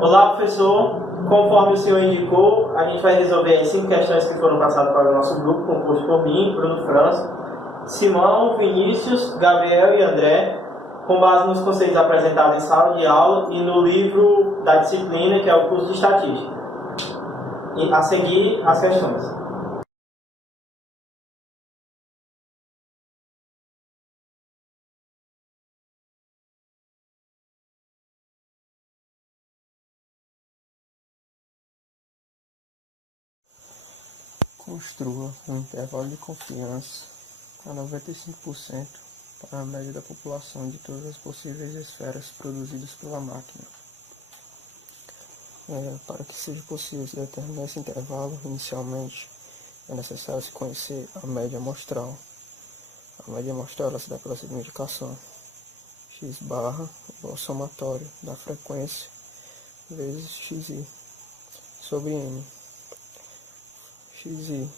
Olá, professor. Conforme o senhor indicou, a gente vai resolver as 5 questões que foram passadas para o nosso grupo, composto por mim, Bruno França, Simão, Vinícius, Gabriel e André, com base nos conceitos apresentados em sala de aula e no livro da disciplina, que é o curso de Estatística. E a seguir, as questões. Construa um intervalo de confiança a 95% para a média da população de todas as possíveis esferas produzidas pela máquina. Para que seja possível se determinar esse intervalo, inicialmente é necessário se conhecer a média amostral. A média amostral ela se dá pela seguinte equação: x barra igual ao somatório da frequência vezes xi sobre n. Xi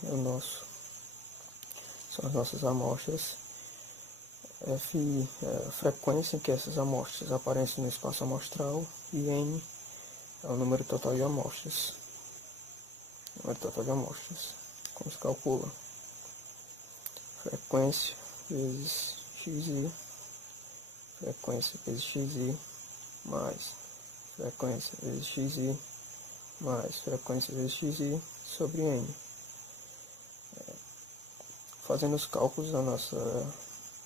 são as nossas amostras. Fi é a frequência em que essas amostras aparecem no espaço amostral e n é o número total de amostras. Como se calcula? Frequência vezes xi, frequência vezes xi, mais frequência vezes xi, mais frequência vezes xi sobre n. Fazendo os cálculos, a nossa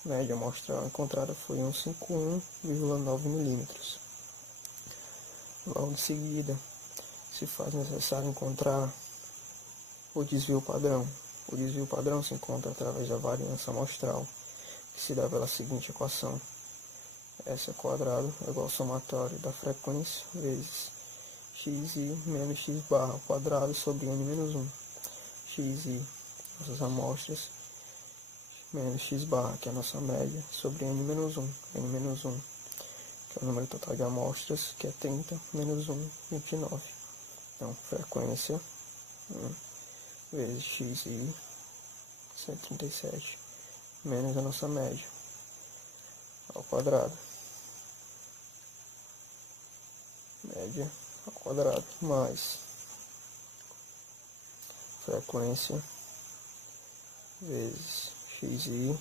média amostral encontrada foi 151,9 milímetros. Logo em seguida, se faz necessário encontrar o desvio padrão. O desvio padrão se encontra através da variância amostral, que se dá pela seguinte equação: S ao quadrado é igual ao somatório da frequência vezes xi menos x barra ao quadrado sobre n menos 1. Xi, nossas amostras, menos x barra, que é a nossa média, sobre n menos 1. N menos 1, que é o número total de amostras, que é 30, menos 1, 29. Então, frequência 1 vezes xi, 137, menos a nossa média, ao quadrado. Média ao quadrado, mais frequência vezes xi,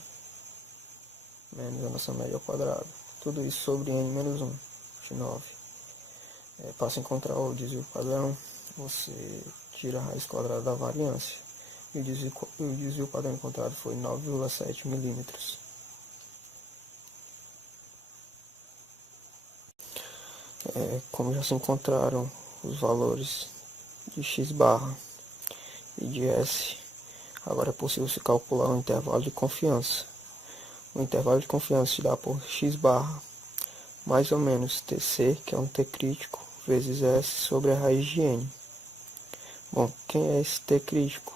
menos a nossa média ao quadrado. Tudo isso sobre n menos 1, 29. Para se encontrar o desvio padrão, você tira a raiz quadrada da variância. E o desvio padrão encontrado foi 9,7 milímetros. Como já se encontraram os valores de x barra e de S, agora é possível se calcular um intervalo de confiança. O intervalo de confiança se dá por x barra mais ou menos TC, que é um T crítico, vezes S sobre a raiz de n. Bom, quem é esse T crítico?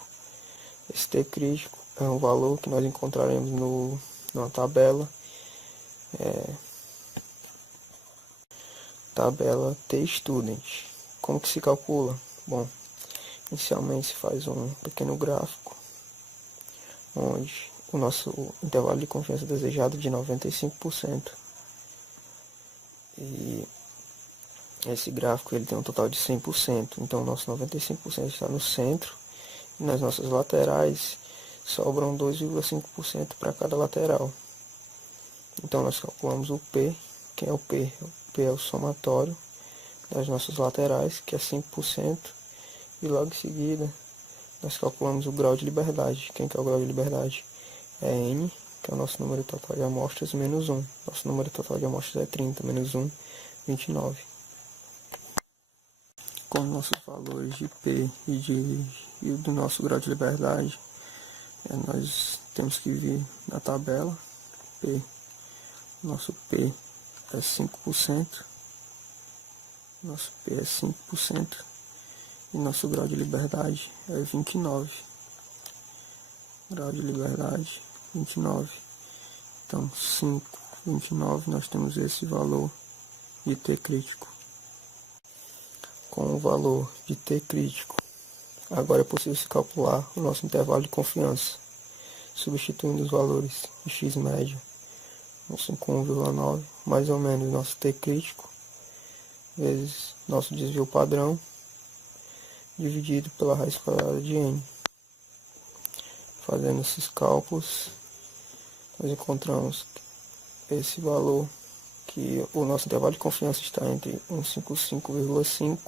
Esse T crítico é um valor que nós encontraremos numa tabela, tabela T-Student. Como que se calcula? Bom, inicialmente se faz um pequeno gráfico, onde o nosso intervalo de confiança desejado é de 95%. E esse gráfico ele tem um total de 100%. Então, o nosso 95% está no centro. E nas nossas laterais sobram 2,5% para cada lateral. Então, nós calculamos o P. Quem é o P? O P é o somatório das nossas laterais, que é 5%. E logo em seguida, nós calculamos o grau de liberdade. Quem que é o grau de liberdade? É N, que é o nosso número total de amostras, menos 1. Nosso número total de amostras é 30, menos 1, 29. Com nossos valores de P e do nosso grau de liberdade, nós temos que vir na tabela. Nosso P é 5%. Nosso P é 5%. E nosso grau de liberdade é 29. Grau de liberdade 29. Então 5, 29, nós temos esse valor de T crítico. Com o valor de T crítico, agora é possível se calcular o nosso intervalo de confiança, substituindo os valores de x média, 51,9, mais ou menos nosso T crítico, vezes nosso desvio padrão, dividido pela raiz quadrada de n. Fazendo esses cálculos, nós encontramos esse valor, que o nosso intervalo de confiança está entre 155,5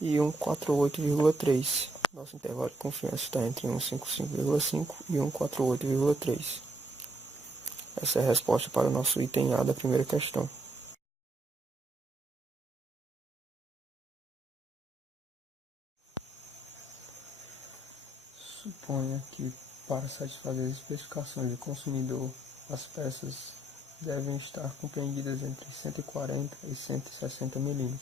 e 148,3. Nosso intervalo de confiança está entre 155,5 e 148,3. Essa é a resposta para o nosso item A da primeira questão. Suponha que, para satisfazer as especificações do consumidor, as peças devem estar compreendidas entre 140 e 160 mm.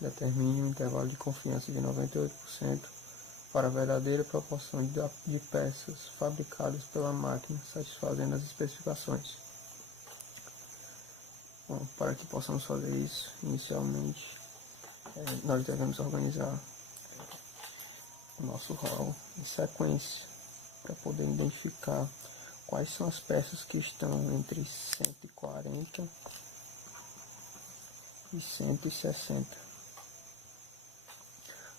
Determine um intervalo de confiança de 98% para a verdadeira proporção de peças fabricadas pela máquina, satisfazendo as especificações. Bom, para que possamos fazer isso, inicialmente, nós devemos organizar o nosso hall em sequência para poder identificar quais são as peças que estão entre 140 e 160.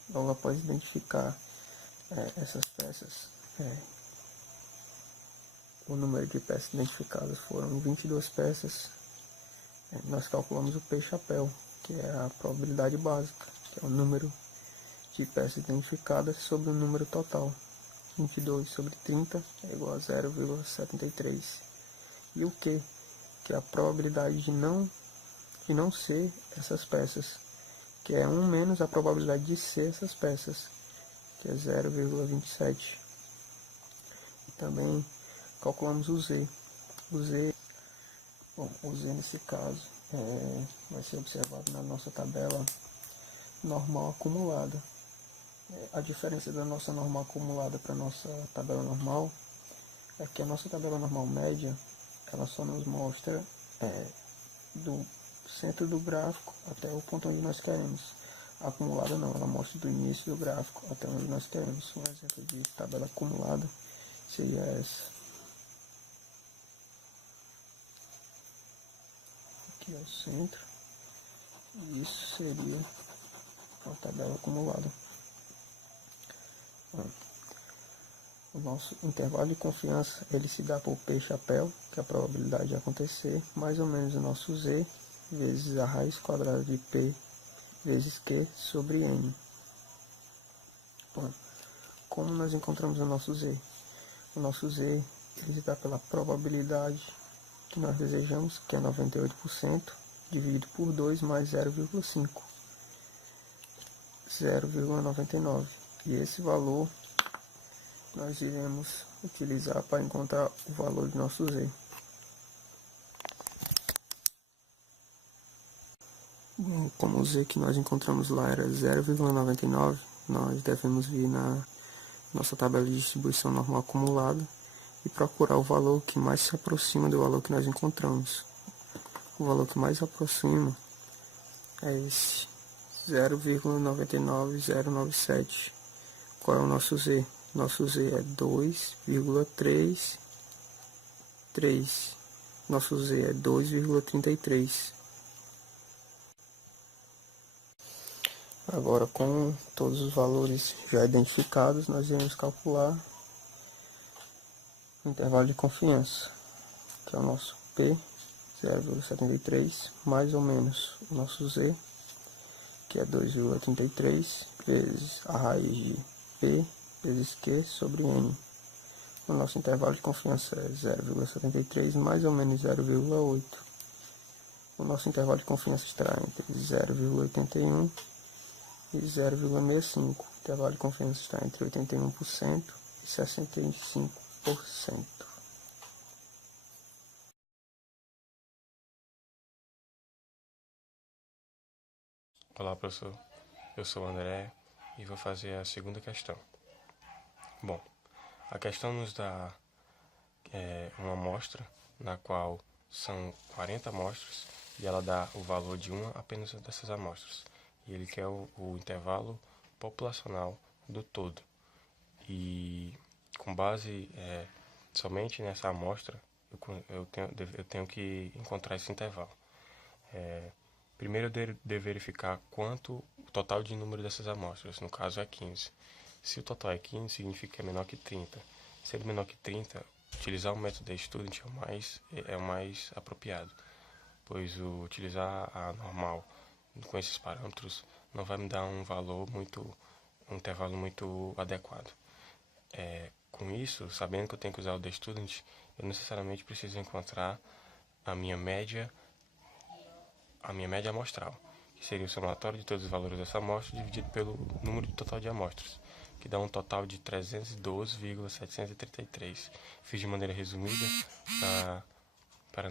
Logo após identificar essas peças, o número de peças identificadas foram 22 peças. Nós calculamos o P-chapéu, que é a probabilidade básica, que é o número de peças identificadas sobre o número total. 22 sobre 30 é igual a 0,73. E o Q, que é a probabilidade de não ser essas peças, que é 1 menos a probabilidade de ser essas peças, que é 0,27. E também calculamos o Z. O Z nesse caso vai ser observado na nossa tabela normal acumulada. A diferença da nossa normal acumulada para a nossa tabela normal é que a nossa tabela normal média, ela só nos mostra do centro do gráfico até o ponto onde nós queremos. A acumulada não, ela mostra do início do gráfico até onde nós queremos. Um exemplo de tabela acumulada seria essa. Aqui é o centro. E isso seria a tabela acumulada. O nosso intervalo de confiança, ele se dá por P-chapéu, que é a probabilidade de acontecer, mais ou menos o nosso Z, vezes a raiz quadrada de P, vezes Q, sobre N. Bom, como nós encontramos o nosso Z? O nosso Z, ele se dá pela probabilidade que nós desejamos, que é 98%, dividido por 2 mais 0,5. 0,99. E esse valor nós iremos utilizar para encontrar o valor do nosso Z. Bom, como o Z que nós encontramos lá era 0,99, nós devemos vir na nossa tabela de distribuição normal acumulada e procurar o valor que mais se aproxima do valor que nós encontramos. O valor que mais se aproxima é esse 0,99097. Qual é o nosso Z? Nosso Z é 2,33. Nosso Z é 2,33. Agora, com todos os valores já identificados, nós iremos calcular o intervalo de confiança, que é o nosso P, 0,73, mais ou menos o nosso Z, que é 2,33, vezes a raiz de P vezes Q sobre N. O nosso intervalo de confiança é 0,73 mais ou menos 0,8. O nosso intervalo de confiança estará entre 0,81 e 0,65. O intervalo de confiança está entre 81% e 65%. Olá, professor. Eu sou o André e vou fazer a segunda questão. Bom, a questão nos dá uma amostra, na qual são 40 amostras, e ela dá o valor de uma apenas dessas amostras. E ele quer o intervalo populacional do todo. E com base somente nessa amostra, eu tenho que encontrar esse intervalo. Primeiro eu devo verificar quanto o total de número dessas amostras, no caso é 15. Se o total é 15, significa que é menor que 30. Sendo menor que 30, utilizar o método Student é o mais apropriado, pois utilizar a normal com esses parâmetros não vai me dar um intervalo muito adequado. Com isso, sabendo que eu tenho que usar o Student, eu necessariamente preciso encontrar a minha média amostral, que seria o somatório de todos os valores dessa amostra dividido pelo número total de amostras, que dá um total de 312,733. Fiz de maneira resumida para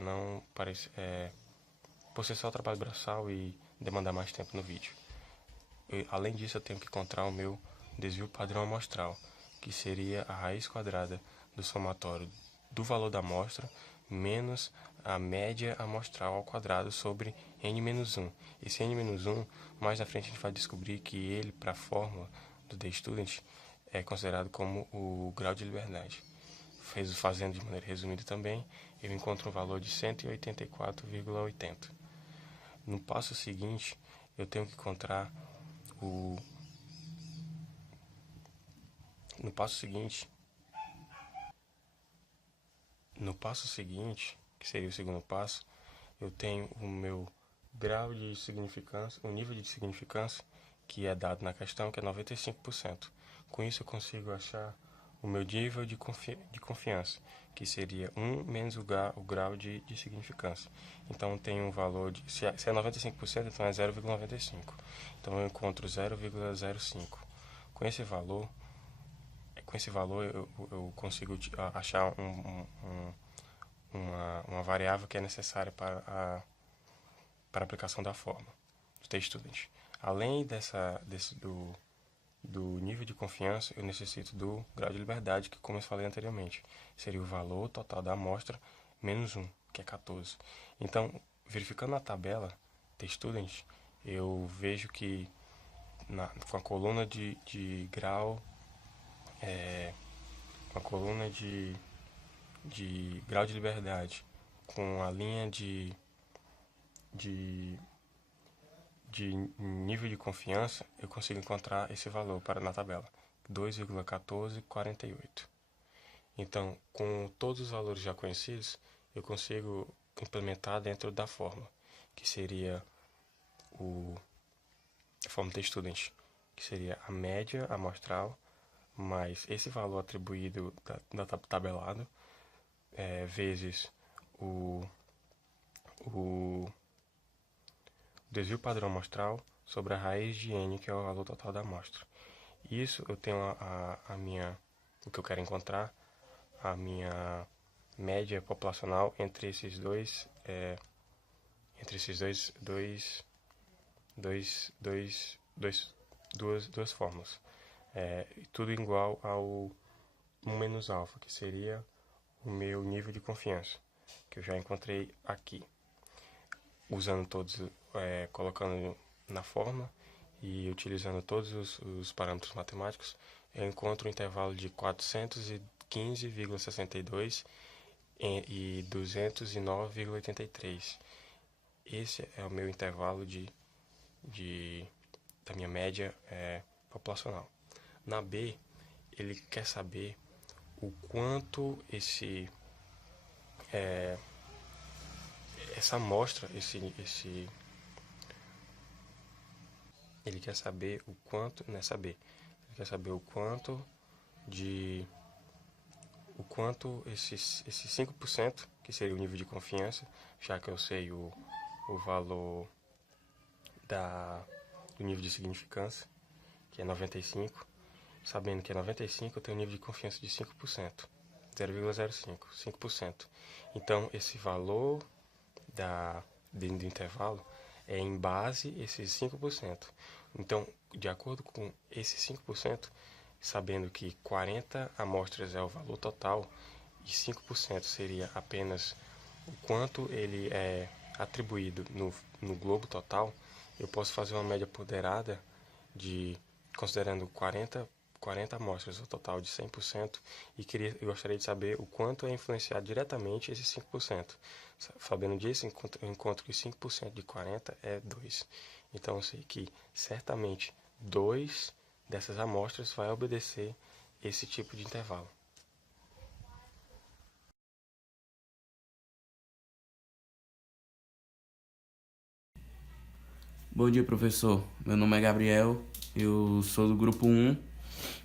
não parecer por ser só trabalho braçal e demandar mais tempo no vídeo. Além disso, eu tenho que encontrar o meu desvio padrão amostral, que seria a raiz quadrada do somatório do valor da amostra menos a média amostral ao quadrado sobre n-1. Esse n-1, mais na frente a gente vai descobrir que ele, para a fórmula do DStudent, é considerado como o grau de liberdade. Fazendo de maneira resumida também, eu encontro um valor de 184,80. No passo seguinte, eu tenho que encontrar No passo seguinte, que seria o segundo passo, eu tenho o meu grau de significância, o nível de significância que é dado na questão, que é 95%. Com isso eu consigo achar o meu nível de confiança, que seria 1 menos o grau de significância. Então tem um valor de... Se é 95%, então é 0,95. Então eu encontro 0,05. Com esse valor eu consigo achar uma variável que é necessária para a aplicação da fórmula do TestStudent. Além do nível de confiança, eu necessito do grau de liberdade, que, como eu falei anteriormente, seria o valor total da amostra menos 1, que é 14. Então, verificando a tabela TestStudent, eu vejo que com a coluna de grau, com a coluna de grau de liberdade, com a linha de nível de confiança, eu consigo encontrar esse valor na tabela, 2,1448. Então, com todos os valores já conhecidos, eu consigo implementar dentro da fórmula, que seria a fórmula TestStudent, que seria a média amostral mais esse valor atribuído da tabelado, vezes o desvio padrão amostral sobre a raiz de n, que é o valor total da amostra. Isso eu tenho o que eu quero encontrar, a minha média populacional entre esses duas fórmulas. Tudo igual ao 1 menos alfa, que seria o meu nível de confiança, que eu já encontrei aqui. Usando todos, colocando na fórmula e utilizando todos os parâmetros matemáticos, eu encontro um intervalo de 415,62 e 209,83. Esse é o meu intervalo da minha média populacional. Na B, ele quer saber o quanto essa amostra, ele quer saber o quanto, ele quer saber o quanto esses 5%, que seria o nível de confiança, já que eu sei o valor do nível de significância, que é 95, sabendo que é 95, eu tenho um nível de confiança de 5%, 0,05, 5%. Então, esse valor do intervalo é em base esses 5%. Então, de acordo com esses 5%, sabendo que 40 amostras é o valor total e 5% seria apenas o quanto ele é atribuído no globo total, eu posso fazer uma média ponderada considerando 40 40 amostras, o total de 100%, e eu gostaria de saber o quanto é influenciado diretamente esses 5%. Sabendo disso, eu encontro que 5% de 40 é 2. Então eu sei que certamente 2 dessas amostras vai obedecer esse tipo de intervalo. Bom dia, professor. Meu nome é Gabriel, eu sou do grupo 1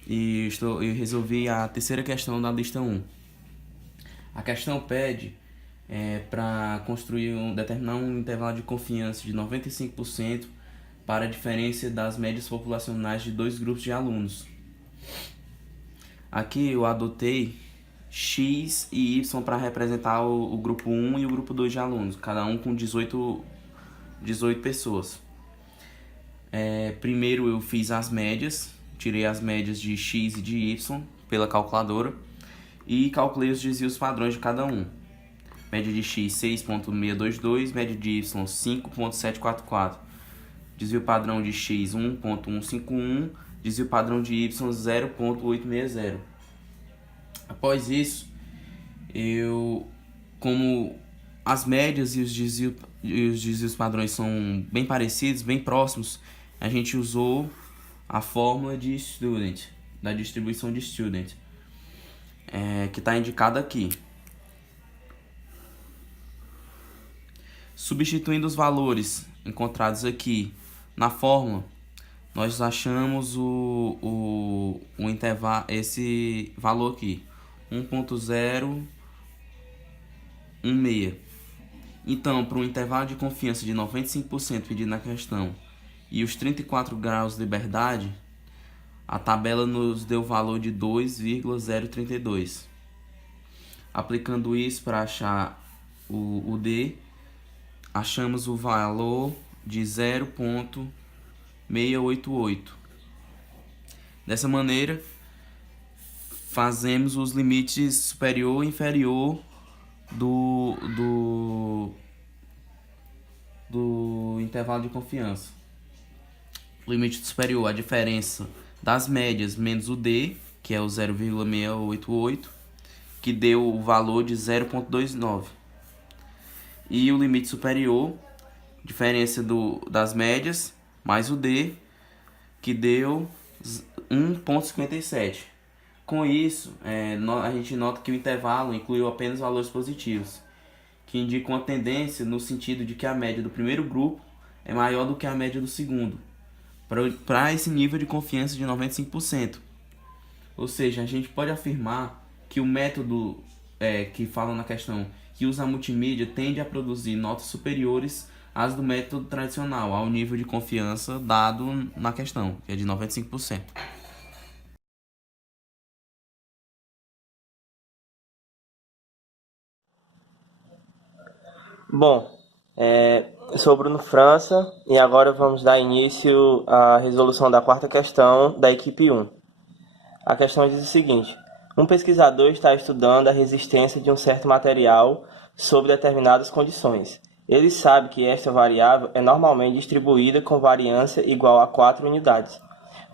e eu resolvi a terceira questão da lista 1. A questão pede para determinar um intervalo de confiança de 95% para a diferença das médias populacionais de dois grupos de alunos. Aqui eu adotei X e Y para representar o grupo 1 e o grupo 2 de alunos, cada um com 18 pessoas. Primeiro eu fiz as médias, tirei as médias de X e de Y pela calculadora e calculei os desvios padrões de cada um. Média de X 6.622, média de Y 5.744, desvio padrão de X 1.151, desvio padrão de Y 0.860. Após isso, como as médias e os desvios padrões são bem parecidos, bem próximos, a gente usou a fórmula de student, da distribuição de student, que está indicada aqui. Substituindo os valores encontrados aqui na fórmula, nós achamos o intervalo, esse valor aqui, 1.016. Então, para um intervalo de confiança de 95% pedido na questão e os 34 graus de liberdade, a tabela nos deu o valor de 2,032. Aplicando isso para achar o D, achamos o valor de 0.688. Dessa maneira, fazemos os limites superior e inferior do intervalo de confiança. O limite superior, a diferença das médias menos o D, que é o 0,688, que deu o valor de 0,29. E o limite superior, diferença das médias, mais o D, que deu 1,57. Com isso, a gente nota que o intervalo incluiu apenas valores positivos, que indicam uma tendência no sentido de que a média do primeiro grupo é maior do que a média do segundo, para esse nível de confiança de 95%. Ou seja, a gente pode afirmar que o método que fala na questão, que usa a multimídia, tende a produzir notas superiores às do método tradicional, ao nível de confiança dado na questão, que é de 95%. Bom, eu sou o Bruno França e agora vamos dar início à resolução da quarta questão da equipe 1. A questão diz o seguinte: um pesquisador está estudando a resistência de um certo material sob determinadas condições. Ele sabe que esta variável é normalmente distribuída com variância igual a 4 unidades.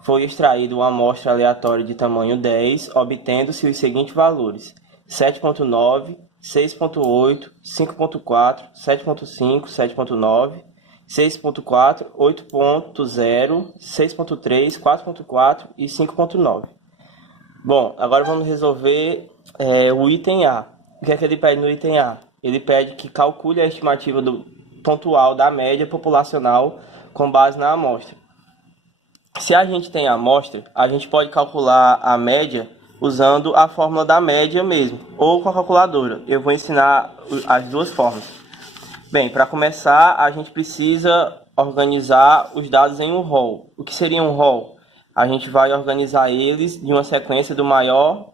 Foi extraída uma amostra aleatória de tamanho 10, obtendo-se os seguintes valores: 7.9, 6.8, 5.4, 7.5, 7.9, 6.4, 8.0, 6.3, 4.4 e 5.9. Bom, agora vamos resolver o item A. O que é que ele pede no item A? Ele pede que calcule a estimativa pontual da média populacional com base na amostra. Se a gente tem a amostra, a gente pode calcular a média usando a fórmula da média mesmo, ou com a calculadora. Eu vou ensinar as duas formas. Bem, para começar, a gente precisa organizar os dados em um rol. O que seria um rol? A gente vai organizar eles de uma sequência do menor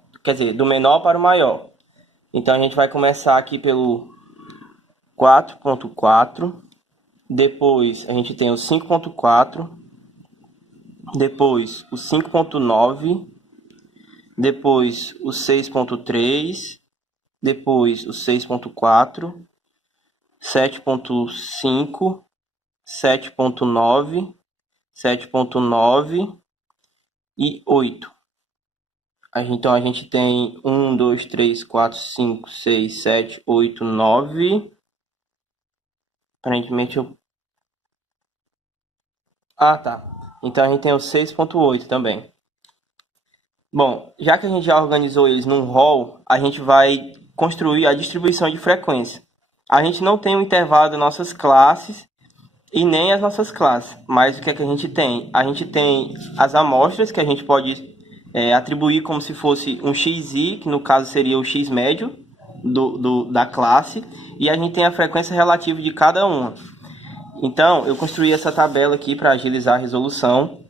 para o maior. Então, a gente vai começar aqui pelo 4.4, depois a gente tem o 5.4, depois o 5.9, depois o 6.3, depois o 6.4, 7.5, 7.9, 7.9 e 8. Então a gente tem 1, 2, 3, 4, 5, 6, 7, 8, 9. Aparentemente eu... Ah, tá. Então a gente tem o 6.8 também. Bom, já que a gente já organizou eles num rol, a gente vai construir a distribuição de frequência. A gente não tem o intervalo das nossas classes e nem as nossas classes, mas o que é que a gente tem? A gente tem as amostras que a gente pode atribuir como se fosse um xi, que no caso seria o x médio da classe, e a gente tem a frequência relativa de cada uma. Então, eu construí essa tabela aqui para agilizar a resolução,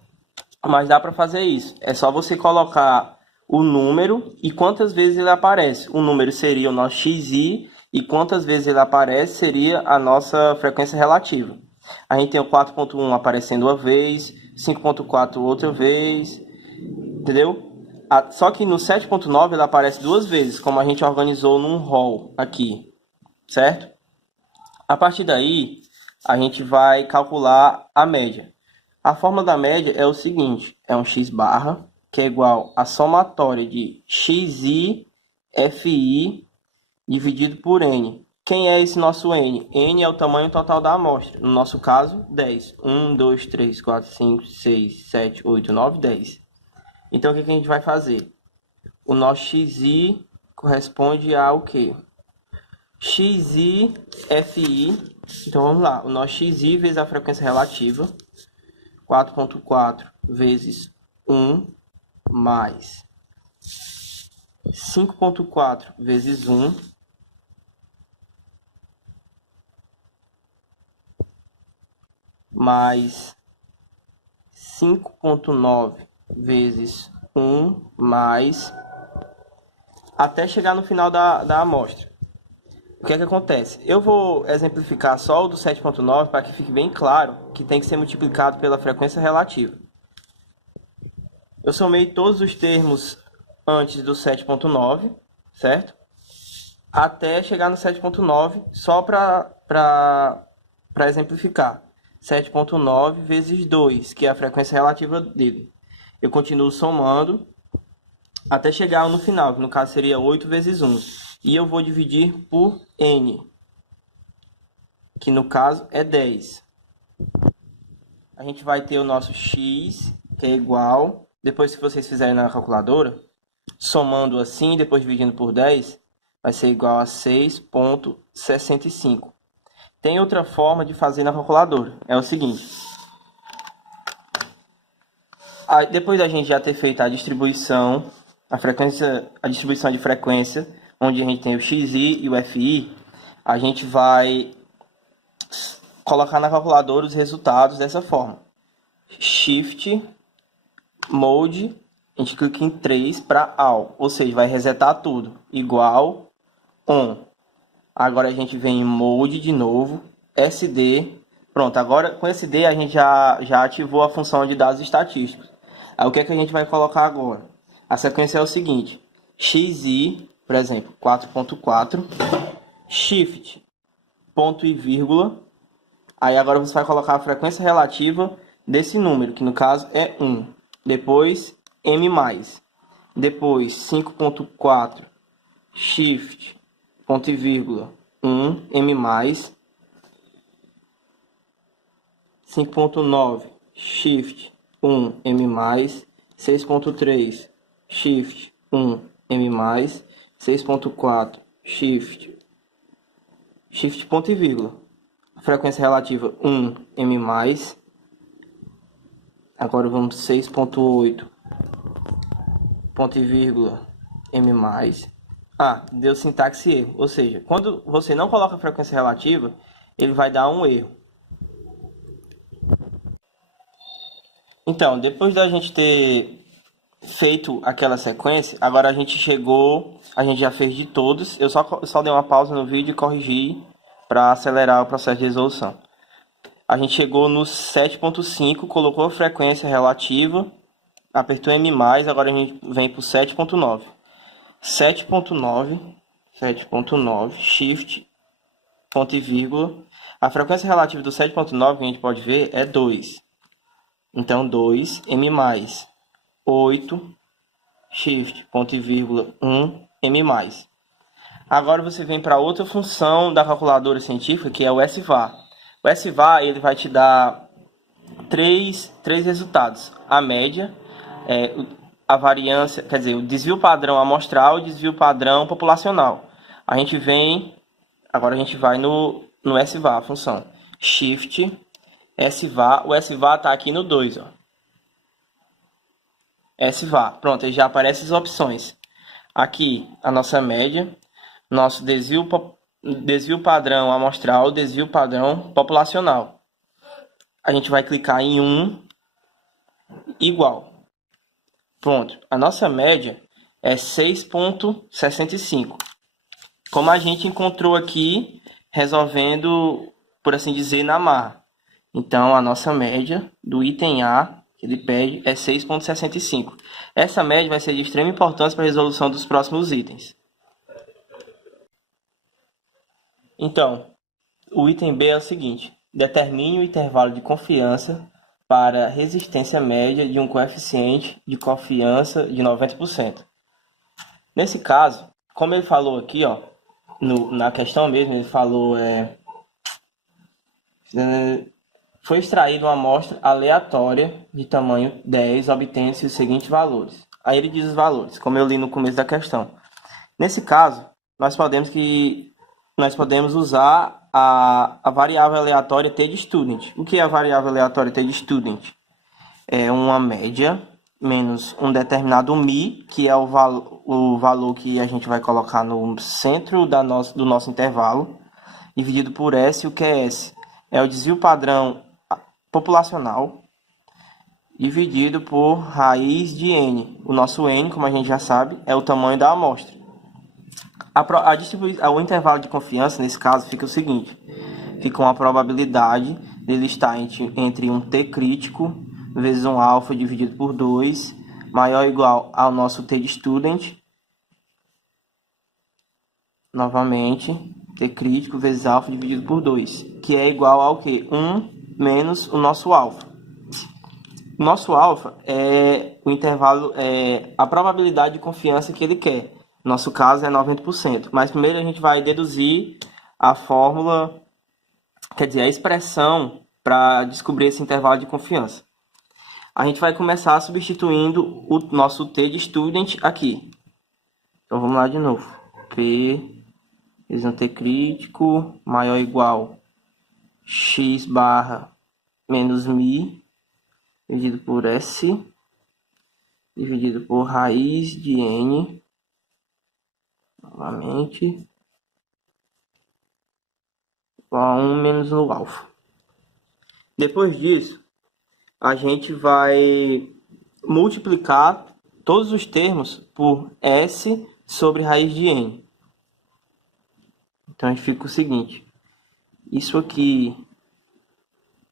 mas dá para fazer isso. É só você colocar o número e quantas vezes ele aparece. O número seria o nosso xi e quantas vezes ele aparece seria a nossa frequência relativa. A gente tem o 4.1 aparecendo uma vez, 5.4 outra vez, entendeu? Só que no 7.9 ele aparece duas vezes, como a gente organizou num rol aqui, certo? A partir daí, a gente vai calcular a média. A fórmula da média é o seguinte, é um x barra, que é igual a somatória de xi, fi, dividido por n. Quem é esse nosso n? N é o tamanho total da amostra. No nosso caso, 10. 1, 2, 3, 4, 5, 6, 7, 8, 9, 10. Então, o que a gente vai fazer? O nosso xi corresponde ao quê? Xi, fi. Então, vamos lá. O nosso xi vezes a frequência relativa. 4.4 vezes 1 mais 5.4 vezes 1 mais 5.9 vezes 1 mais até chegar no final da amostra. O que é que acontece? Eu vou exemplificar só o do 7.9 para que fique bem claro que tem que ser multiplicado pela frequência relativa. Eu somei todos os termos antes do 7.9, certo? Até chegar no 7.9, só para exemplificar. 7.9 vezes 2, que é a frequência relativa dele. Eu continuo somando até chegar no final, que no caso seria 8 vezes 1. E eu vou dividir por n, que no caso é 10. A gente vai ter o nosso x, que é igual, depois que vocês fizerem na calculadora, somando assim, depois dividindo por 10, vai ser igual a 6.65. Tem outra forma de fazer na calculadora, é o seguinte. Depois da gente já ter feito a distribuição, a distribuição de frequência, onde a gente tem o xi e o fi, a gente vai colocar na calculadora os resultados dessa forma. Shift, Mode, a gente clica em 3 para All, ou seja, vai resetar tudo, igual ON. Agora a gente vem em Mode de novo, SD, pronto, agora com SD a gente já ativou a função de dados estatísticos. Aí o que é que a gente vai colocar agora? A sequência é o seguinte, xi, por exemplo, 4.4, shift, ponto e vírgula, aí agora você vai colocar a frequência relativa desse número, que no caso é 1, depois m+, depois 5.4, shift, ponto e vírgula, 1, m+, 5.9, shift, 1, m+, 6.3, shift, 1, m+, 6.4, shift, ponto e vírgula, frequência relativa 1, m+, agora vamos 6.8, ponto e vírgula, m+, deu sintaxe erro, ou seja, quando você não coloca a frequência relativa, ele vai dar um erro. Então, depois da gente ter feito aquela sequência, agora a gente já fez de todos, eu só dei uma pausa no vídeo e corrigi para acelerar o processo de resolução. A gente chegou no 7.5, colocou a frequência relativa, apertou M+, agora a gente vem para o 7.9. 7.9, shift, ponto e vírgula. A frequência relativa do 7.9 que a gente pode ver é 2. Então 2, M+, 8, shift, ponto e vírgula, 1m+. Agora você vem para outra função da calculadora científica, que é o SVAR. O SVAR ele vai te dar três resultados. A média, a variância, quer dizer, o desvio padrão amostral e o desvio padrão populacional. Agora a gente vai no SVAR, a função. Shift, SVAR. O SVAR está aqui no 2, ó. SVAR. Pronto, aí já aparecem as opções. Aqui, a nossa média, nosso desvio padrão amostral, desvio padrão populacional. A gente vai clicar em 1 igual. Pronto, a nossa média é 6,65. Como a gente encontrou aqui, resolvendo, por assim dizer, na marra. Então, a nossa média do item A, que ele pede, é 6,65. Essa média vai ser de extrema importância para a resolução dos próximos itens. Então, o item B é o seguinte: determine o intervalo de confiança para resistência média de um coeficiente de confiança de 90%. Nesse caso, como ele falou aqui, ó, na questão mesmo, ele falou foi extraída uma amostra aleatória de tamanho 10, obtendo-se os seguintes valores. Aí ele diz os valores, como eu li no começo da questão. Nesse caso, nós podemos usar a variável aleatória t de student. O que é a variável aleatória t de student? É uma média menos um determinado mi, que é o valor que a gente vai colocar no centro do nosso intervalo, dividido por S. O que é S? É o desvio padrão populacional, dividido por raiz de n. O nosso n, como a gente já sabe, é o tamanho da amostra. O intervalo de confiança, nesse caso, fica o seguinte: fica uma probabilidade dele estar entre um t crítico vezes um alfa dividido por 2, maior ou igual ao nosso t de student. Novamente, t crítico vezes alfa dividido por 2, que é igual ao que? 1 menos o nosso alfa. O nosso alfa é o intervalo, a probabilidade de confiança que ele quer. No nosso caso é 90%. Mas primeiro a gente vai deduzir a fórmula, quer dizer, a expressão para descobrir esse intervalo de confiança. A gente vai começar substituindo o nosso t de student aqui. Então vamos lá de novo. P vezes um t crítico maior ou igual x barra menos mi dividido por S dividido por raiz de n, novamente, igual a 1 menos o alfa. Depois disso, a gente vai multiplicar todos os termos por S sobre raiz de n. Então, a gente fica o seguinte: isso aqui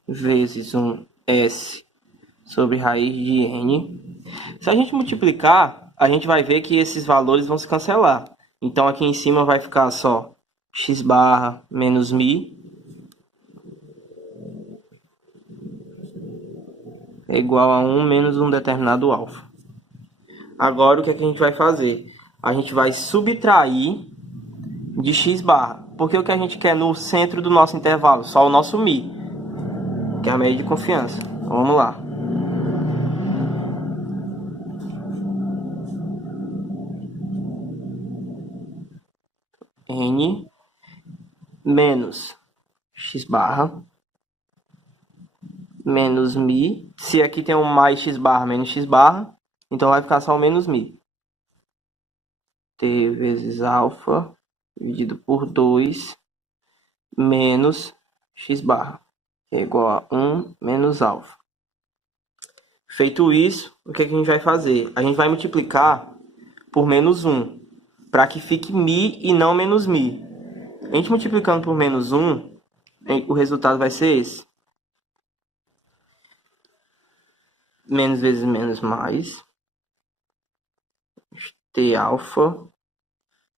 vezes um S sobre raiz de n. Se a gente multiplicar, a gente vai ver que esses valores vão se cancelar. Então, aqui em cima vai ficar só x barra menos mi é igual a 1 menos um determinado alfa. Agora, o que é que a gente vai fazer? A gente vai subtrair de x barra. Porque o que a gente quer no centro do nosso intervalo? Só o nosso mi, que é a média de confiança. Então, vamos lá. N menos x barra menos mi. Se aqui tem um mais x barra menos x barra, então vai ficar só o menos mi. T vezes alfa dividido por 2 menos x barra, que é igual a 1 menos alfa. Feito isso, o que a gente vai fazer? A gente vai multiplicar por menos 1, para que fique mi e não menos mi. A gente multiplicando por menos 1, o resultado vai ser esse. Menos vezes menos mais. T alfa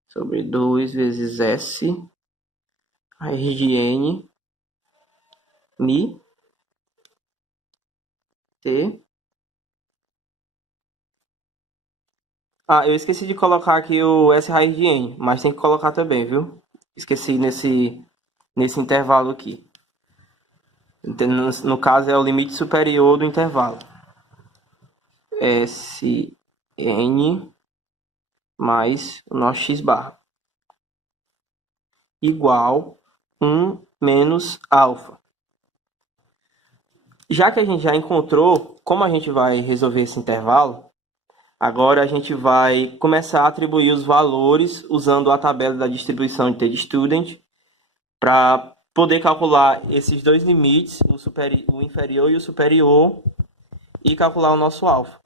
sobre 2 vezes S raiz de n mi T Ah, eu esqueci de colocar aqui o S raiz de n, mas tem que colocar também, viu? Esqueci nesse intervalo aqui. No caso é o limite superior do intervalo. Sn mais o nosso x barra igual 1 menos alfa. Já que a gente já encontrou como a gente vai resolver esse intervalo, agora a gente vai começar a atribuir os valores usando a tabela da distribuição de tstudent para poder calcular esses dois limites, o inferior e o superior, e calcular o nosso alfa.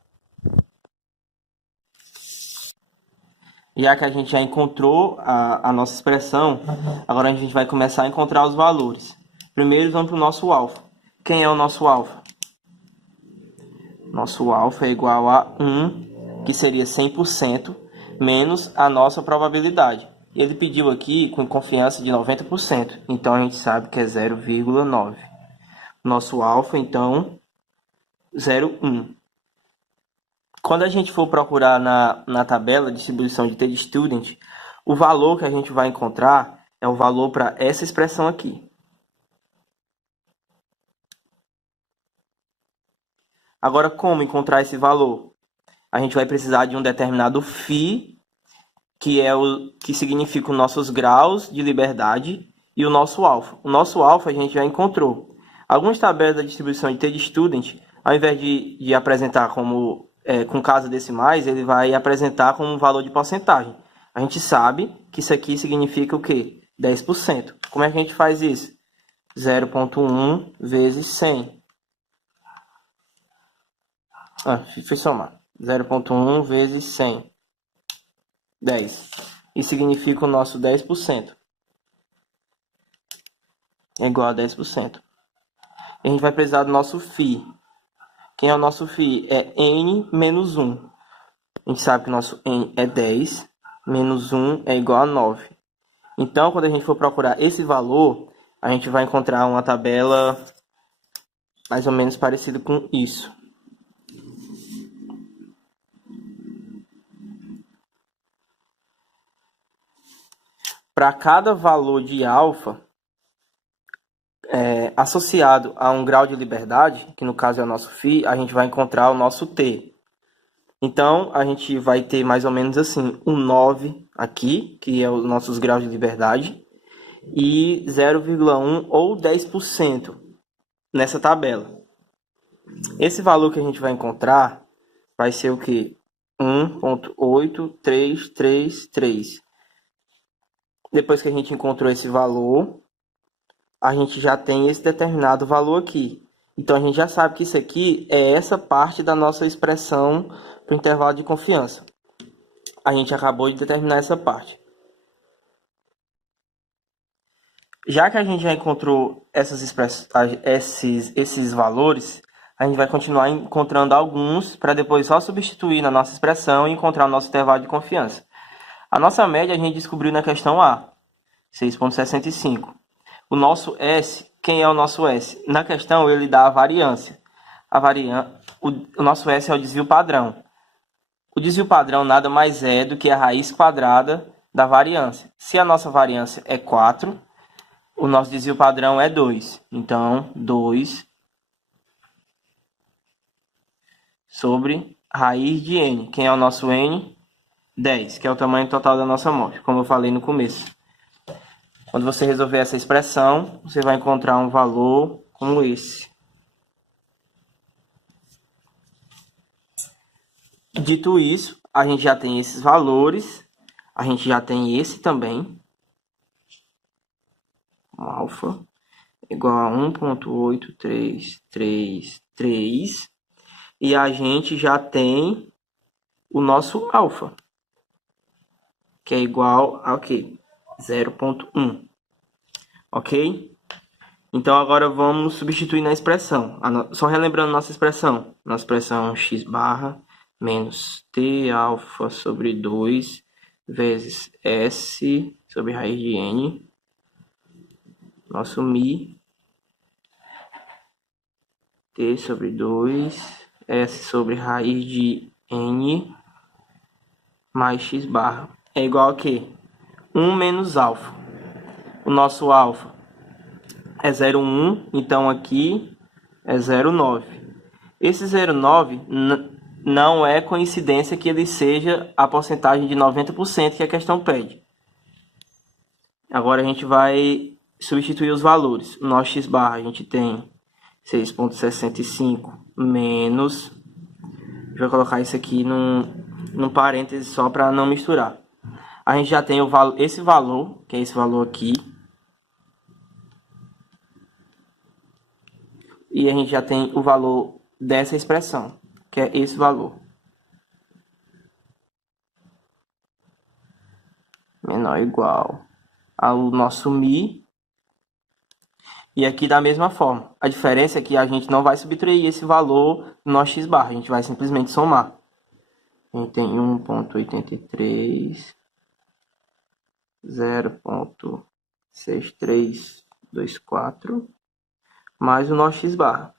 Já que a gente já encontrou a nossa expressão, agora a gente vai começar a encontrar os valores. Primeiro vamos para o nosso alfa. Quem é o nosso alfa? Nosso alfa é igual a 1, que seria 100%, menos a nossa probabilidade. Ele pediu aqui com confiança de 90%, então a gente sabe que é 0,9. Nosso alfa, então, 0,1. Quando a gente for procurar na tabela de distribuição de tstudent, o valor que a gente vai encontrar é o valor para essa expressão aqui. Agora, como encontrar esse valor? A gente vai precisar de um determinado φ, que é o que significa os nossos graus de liberdade, e o nosso alfa. O nosso alfa a gente já encontrou. Algumas tabelas da distribuição de tstudent, ao invés de apresentar como com casas decimais, ele vai apresentar como um valor de porcentagem. A gente sabe que isso aqui significa o quê? 10%. Como é que a gente faz isso? 0,1 vezes 100. Fui somar. 0,1 vezes 100. 10. Isso significa o nosso 10%. É igual a 10%. A gente vai precisar do nosso φ. Quem é o nosso φ? É n menos 1. A gente sabe que o nosso n é 10, menos 1 é igual a 9. Então, quando a gente for procurar esse valor, a gente vai encontrar uma tabela mais ou menos parecida com isso. Para cada valor de alfa associado a um grau de liberdade, que no caso é o nosso φ, a gente vai encontrar o nosso t. Então, a gente vai ter mais ou menos assim, um 9 aqui, que é os nossos graus de liberdade, e 0,1 ou 10% nessa tabela. Esse valor que a gente vai encontrar vai ser o quê? 1,8333. Depois que a gente encontrou esse valor, a gente já tem esse determinado valor aqui. Então, a gente já sabe que isso aqui é essa parte da nossa expressão para o intervalo de confiança. A gente acabou de determinar essa parte. Já que a gente já encontrou esses valores, a gente vai continuar encontrando alguns para depois só substituir na nossa expressão e encontrar o nosso intervalo de confiança. A nossa média a gente descobriu na questão A, 6,65. O nosso S, quem é o nosso S? Na questão ele dá a variância. O nosso S é o desvio padrão. O desvio padrão nada mais é do que a raiz quadrada da variância. Se a nossa variância é 4, o nosso desvio padrão é 2. Então, 2 sobre raiz de n. Quem é o nosso n? 10, que é o tamanho total da nossa amostra, como eu falei no começo. Quando você resolver essa expressão, você vai encontrar um valor como esse. Dito isso, a gente já tem esses valores, a gente já tem esse também. Alfa igual a 1,8333. E a gente já tem o nosso alfa, que é igual a 0,1. Ok? Então, agora vamos substituir na expressão. Só relembrando nossa expressão. Nossa expressão x barra menos t alfa sobre 2 vezes s sobre raiz de n. Nosso mi t sobre 2, s sobre raiz de n mais x barra é igual a quê? 1 menos alfa. O nosso alfa é 0,1, então aqui é 0,9. Esse 0,9 não é coincidência que ele seja a porcentagem de 90% que a questão pede. Agora a gente vai substituir os valores. O nosso x barra a gente tem 6,65 menos... A gente vai colocar isso aqui num parêntese só para não misturar. A gente já tem esse valor, que é esse valor aqui. E a gente já tem o valor dessa expressão, que é esse valor. Menor ou igual ao nosso mi. E aqui da mesma forma. A diferença é que a gente não vai subtrair esse valor no nosso x barra. A gente vai simplesmente somar. A gente tem 1,83, 0,6324, mais o nosso x barra.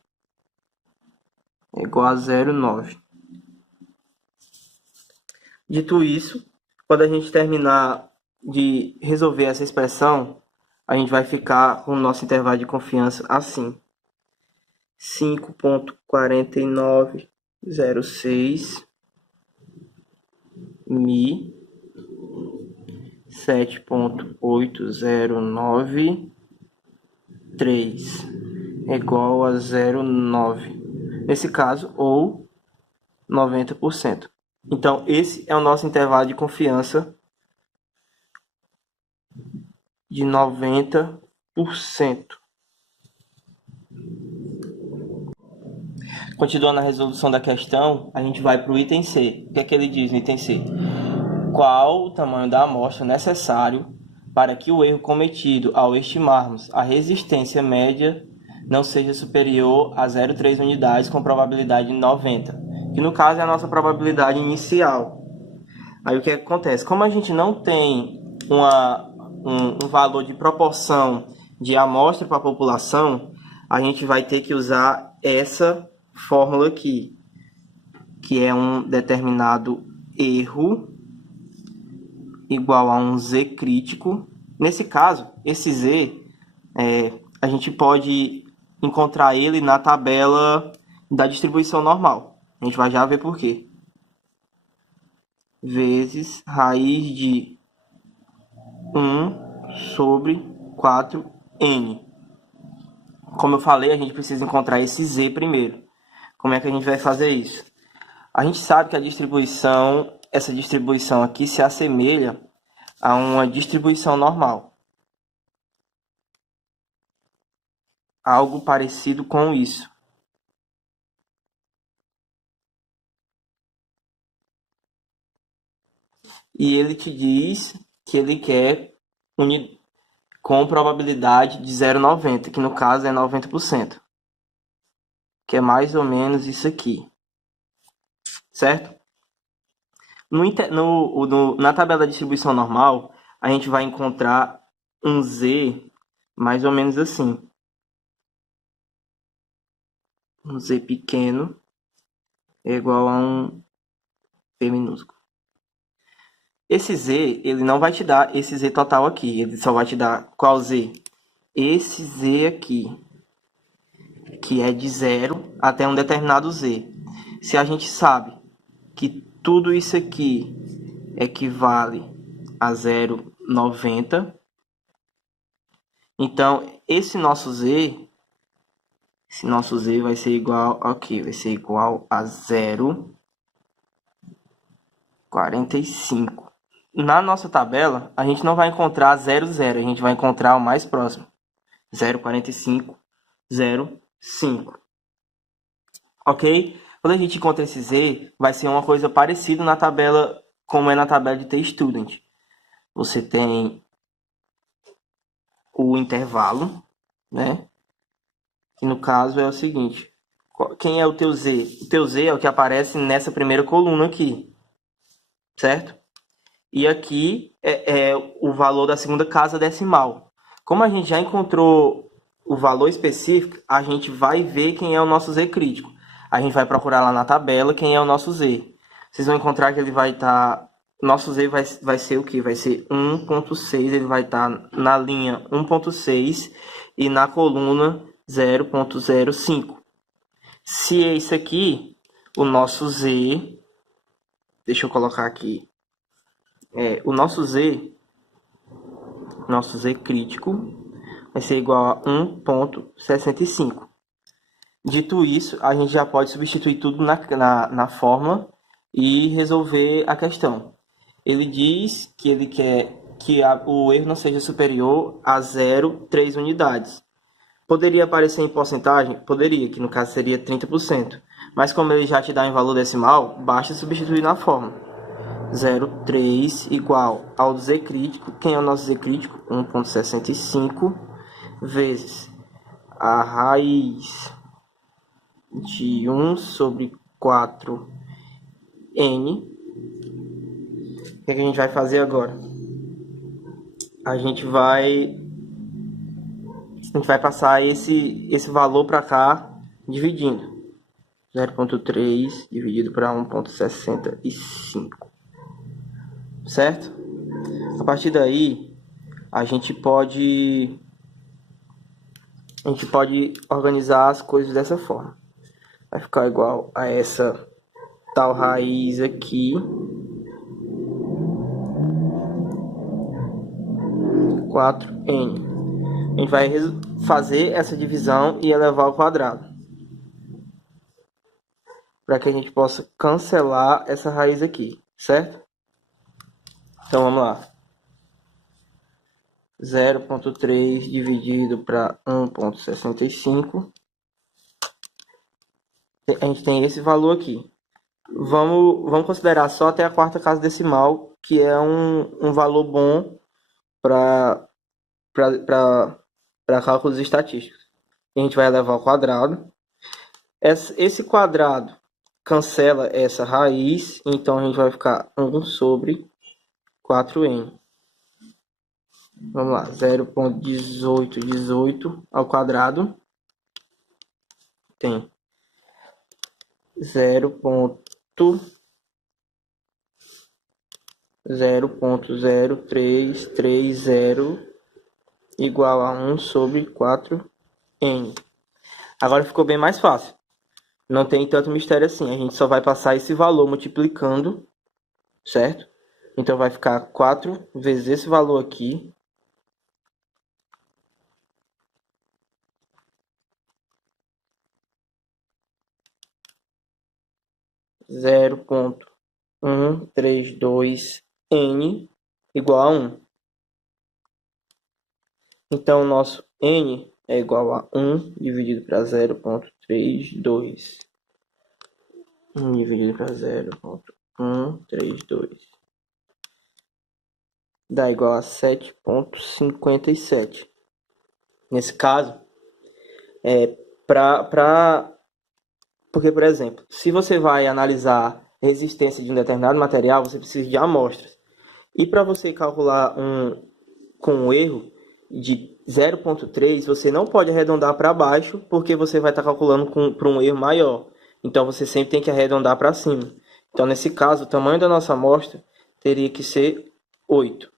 É igual a 0,9. Dito isso, quando a gente terminar de resolver essa expressão, a gente vai ficar com o nosso intervalo de confiança assim. 5,4906 mi 7,8093 é igual a 0,9. Nesse caso, ou 90%. Então, esse é o nosso intervalo de confiança de 90%. Continuando a resolução da questão, a gente vai para o item C. O que é que ele diz no item C? Qual o tamanho da amostra necessário para que o erro cometido ao estimarmos a resistência média não seja superior a 0,3 unidades com probabilidade de 90, que no caso é a nossa probabilidade inicial. Aí o que acontece? Como a gente não tem um valor de proporção de amostra para a população, a gente vai ter que usar essa fórmula aqui, que é um determinado erro igual a um z crítico. Nesse caso, esse z, a gente pode encontrar ele na tabela da distribuição normal. A gente vai já ver por quê. Vezes raiz de 1 sobre 4n. Como eu falei, a gente precisa encontrar esse z primeiro. Como é que a gente vai fazer isso? A gente sabe que essa distribuição aqui se assemelha a uma distribuição normal. Algo parecido com isso. E ele te diz que ele quer com probabilidade de 0,90, que no caso é 90%. Que é mais ou menos isso aqui. Certo? Na tabela da distribuição normal, a gente vai encontrar um z mais ou menos assim. Um z pequeno é igual a um p minúsculo. Esse z, ele não vai te dar esse z total aqui. Ele só vai te dar qual z? Esse z aqui, que é de 0 até um determinado z. Se a gente sabe que tudo isso aqui equivale a 0,90, então esse nosso z vai ser igual a quê? Vai ser igual a 0,45. Na nossa tabela, a gente não vai encontrar 0,0, a gente vai encontrar o mais próximo. 0,45, 0,5. Ok? Quando a gente encontra esse z, vai ser uma coisa parecida na tabela, como é na tabela de T-Student. Você tem o intervalo, né? Que no caso é o seguinte. Quem é o teu z? O teu z é o que aparece nessa primeira coluna aqui. Certo? E aqui é o valor da segunda casa decimal. Como a gente já encontrou o valor específico, a gente vai ver quem é o nosso z crítico. A gente vai procurar lá na tabela quem é o nosso z. Vocês vão encontrar que ele vai estar nosso z vai ser o que? Vai ser 1.6, ele vai estar na linha 1.6 e na coluna 0.05. Se é isso aqui, o nosso z, deixa eu colocar aqui, o nosso z crítico vai ser igual a 1.65. Dito isso, a gente já pode substituir tudo na fórmula e resolver a questão. Ele diz que ele quer que o erro não seja superior a 0,3 unidades. Poderia aparecer em porcentagem? Poderia, que no caso seria 30%. Mas como ele já te dá em valor decimal, basta substituir na fórmula. 0,3 igual ao z crítico. Quem é o nosso z crítico? 1.65 vezes a raiz de 1 sobre 4n. O que a gente vai fazer agora? A gente vai passar esse valor para cá, dividindo. 0.3 dividido para 1.65. Certo? A partir daí, a gente pode organizar as coisas dessa forma. Vai ficar igual a essa tal raiz aqui, 4n. A gente vai fazer essa divisão e elevar ao quadrado, para que a gente possa cancelar essa raiz aqui, certo? Então vamos lá. 0.3 dividido para 1.65. A gente tem esse valor aqui. Vamos considerar só até a quarta casa decimal, que é um valor bom para cálculos estatísticos. A gente vai elevar ao quadrado. Esse quadrado cancela essa raiz, então a gente vai ficar 1 sobre 4n. Vamos lá, 0.1818 ao quadrado tem 0.0330 igual a 1 sobre 4n. Agora ficou bem mais fácil. Não tem tanto mistério assim. A gente só vai passar esse valor multiplicando, certo? Então vai ficar 4 vezes esse valor aqui. Zero ponto 132n igual a 1. Então, o nosso n é igual a 1 dividido para 0.32. 1 dividido para 0.132. Dá igual a 7.57. Nesse caso, porque, por exemplo, se você vai analisar a resistência de um determinado material, você precisa de amostras. E para você calcular com um erro de 0.3, você não pode arredondar para baixo, porque você vai estar calculando para um erro maior. Então, você sempre tem que arredondar para cima. Então, nesse caso, o tamanho da nossa amostra teria que ser 8.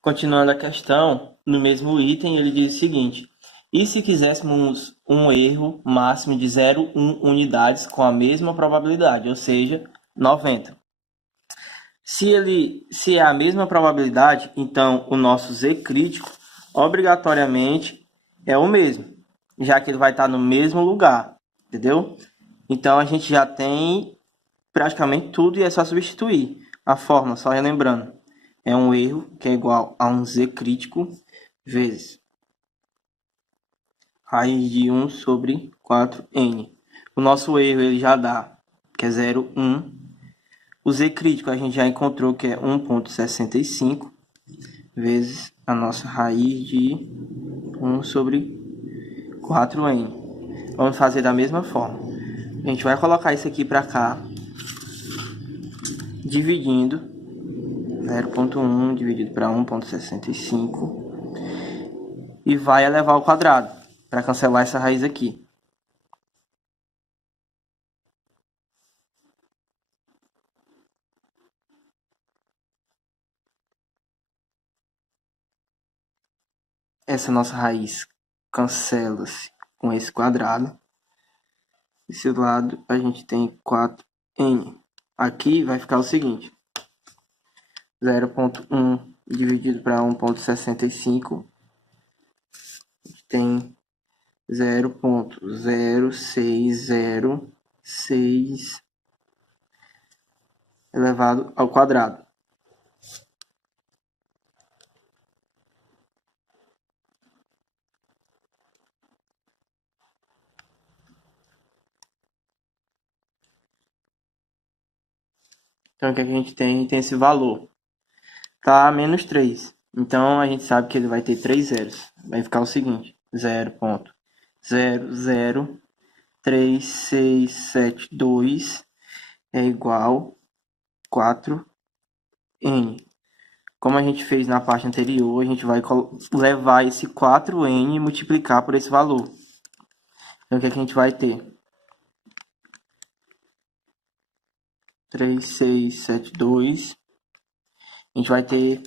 Continuando a questão, no mesmo item, ele diz o seguinte: e se quiséssemos um erro máximo de 0,1 unidades com a mesma probabilidade, ou seja, 90. Se é a mesma probabilidade, então o nosso z crítico obrigatoriamente é o mesmo, já que ele vai estar no mesmo lugar, entendeu? Então a gente já tem praticamente tudo e é só substituir. A fórmula, só relembrando, é um erro que é igual a um z crítico vezes raiz de 1 sobre 4n. O nosso erro ele já dá, que é 0,1. O z crítico a gente já encontrou que é 1.65 vezes a nossa raiz de 1 sobre 4n. Vamos fazer da mesma forma. A gente vai colocar isso aqui para cá, dividindo 0.1 dividido para 1.65 e vai elevar ao quadrado para cancelar essa raiz aqui. essa nossa raiz cancela-se com esse quadrado. Desse lado a gente tem 4n. Aqui vai ficar o seguinte: 0,1 dividido para 1,65, a gente tem 0,0606 elevado ao quadrado. Então, o que a gente tem? Tem esse valor. Tá menos 3. Então, a gente sabe que ele vai ter 3 zeros. Vai ficar o seguinte: 0,003672 é igual a 4n. Como a gente fez na parte anterior, a gente vai levar esse 4n e multiplicar por esse valor. Então, o que a gente vai ter? 3672, a gente vai ter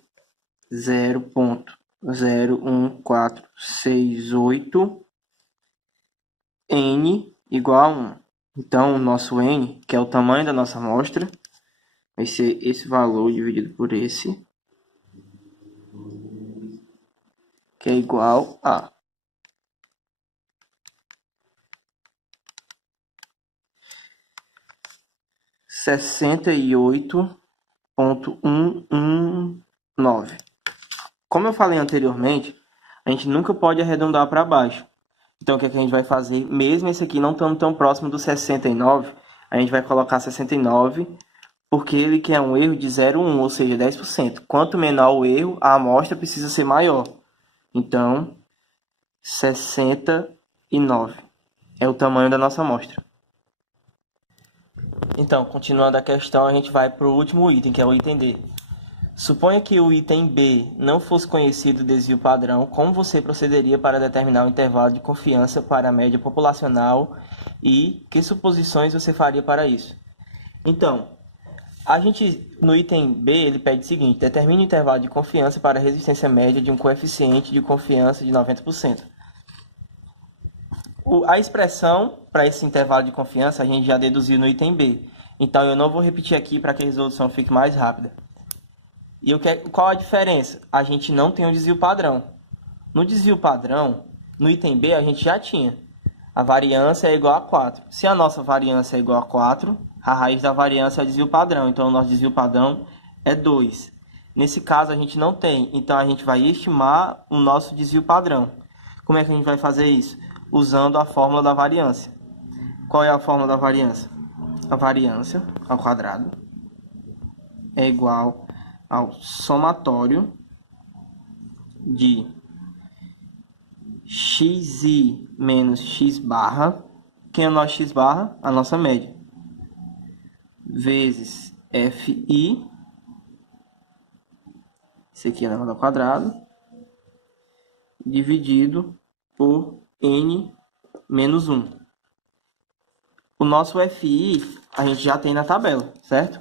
0,01468 n igual a 1. Então, o nosso n, que é o tamanho da nossa amostra, vai ser esse valor dividido por esse, que é igual a 68,119. Como eu falei anteriormente, a gente nunca pode arredondar para baixo. Então, o que é que a gente vai fazer? Mesmo esse aqui não estando tão próximo do 69, a gente vai colocar 69, porque ele quer um erro de 0,1, ou seja, 10%. Quanto menor o erro, a amostra precisa ser maior. Então, 69 é o tamanho da nossa amostra. Então, continuando a questão, a gente vai para o último item, que é o item D. Suponha que o item B não fosse conhecido o desvio padrão, como você procederia para determinar o intervalo de confiança para a média populacional e que suposições você faria para isso? Então, a gente, no item B, ele pede o seguinte: determine o intervalo de confiança para a resistência média de um coeficiente de confiança de 90%. A expressão para esse intervalo de confiança a gente já deduziu no item B. Então, eu não vou repetir aqui para que a resolução fique mais rápida. E qual a diferença? A gente não tem um desvio padrão. No desvio padrão, no item B, a gente já tinha. A variância é igual a 4. Se a nossa variância é igual a 4, a raiz da variância é o desvio padrão. Então, o nosso desvio padrão é 2. Nesse caso, a gente não tem. Então, a gente vai estimar o nosso desvio padrão. Como é que a gente vai fazer isso? Usando a fórmula da variância. Qual é a fórmula da variância? A variância ao quadrado é igual ao somatório de xi menos x barra. Quem é o nosso x barra? A nossa média. Vezes fi. Isso aqui é elevado ao quadrado. Dividido por n menos 1. O nosso FI a gente já tem na tabela, certo?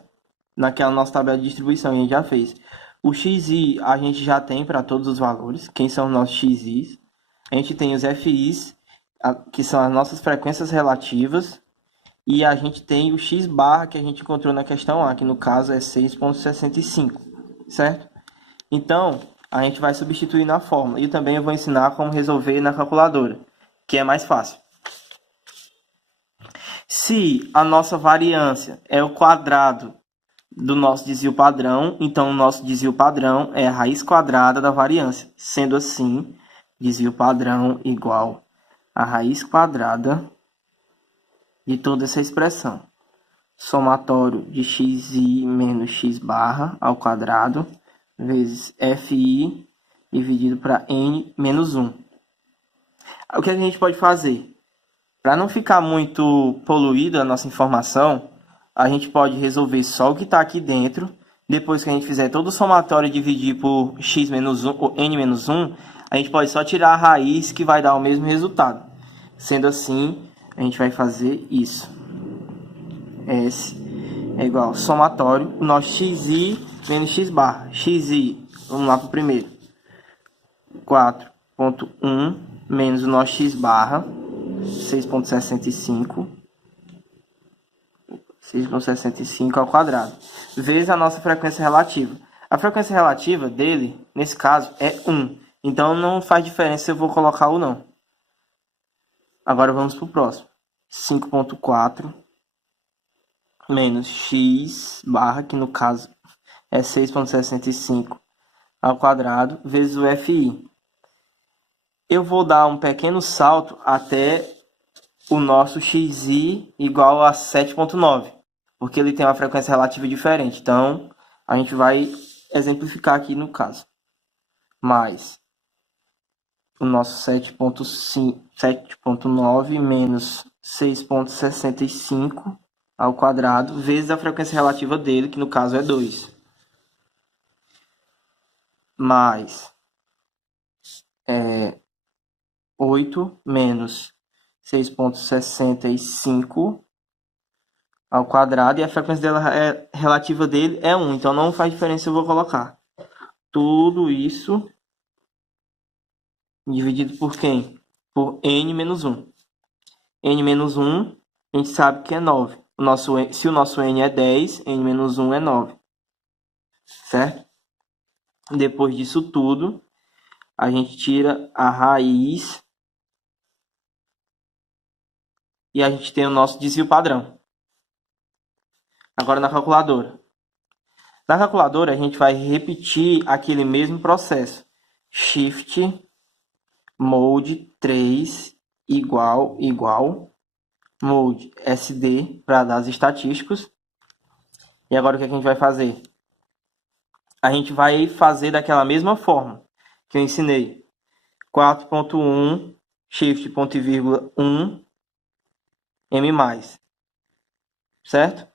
Naquela nossa tabela de distribuição a gente já fez. O XI a gente já tem para todos os valores. Quem são os nossos XIs? A gente tem os FIs, que são as nossas frequências relativas. E a gente tem o X barra que a gente encontrou na questão A, que no caso é 6,65, certo? Então, a gente vai substituir na fórmula. E também eu vou ensinar como resolver na calculadora, que é mais fácil. Se a nossa variância é o quadrado do nosso desvio padrão, então o nosso desvio padrão é a raiz quadrada da variância. Sendo assim, desvio padrão igual a raiz quadrada de toda essa expressão. Somatório de xi menos x barra ao quadrado vezes fi dividido para n menos 1. O que a gente pode fazer? Para não ficar muito poluída a nossa informação, a gente pode resolver só o que está aqui dentro. Depois que a gente fizer todo o somatório e dividir por x menos 1 ou n menos 1, a gente pode só tirar a raiz que vai dar o mesmo resultado. Sendo assim, a gente vai fazer isso. S é igual ao somatório, o nosso xi menos x barra. Xi, vamos lá para o primeiro. 4,5 7.1 menos o nosso x barra, 6.65, 6.65 ao quadrado, vezes a nossa frequência relativa. A frequência relativa dele, nesse caso, é 1. Então, não faz diferença se eu vou colocar ou não. Agora, vamos para o próximo. 5.4 menos x barra, que no caso é 6.65 ao quadrado, vezes o FI. Eu vou dar um pequeno salto até o nosso xi igual a 7.9, porque ele tem uma frequência relativa diferente. Então, a gente vai exemplificar aqui no caso. Mais o nosso 7.9 menos 6.65 ao quadrado, vezes a frequência relativa dele, que no caso é 2. Mais 8 menos 6.65 ao quadrado, e a frequência relativa dele é 1, então não faz diferença, eu vou colocar tudo isso dividido por quem? Por n menos 1. N menos 1, a gente sabe que é 9. Se o nosso n é 10, n menos 1 é 9. Certo? Depois disso tudo, a gente tira a raiz e a gente tem o nosso desvio padrão. Agora na calculadora. Na calculadora, a gente vai repetir aquele mesmo processo. Shift mode 3 igual mode SD para dados estatísticos. E agora o que a gente vai fazer? A gente vai fazer daquela mesma forma que eu ensinei. 4.1 shift ponto e vírgula 1 m+. Certo?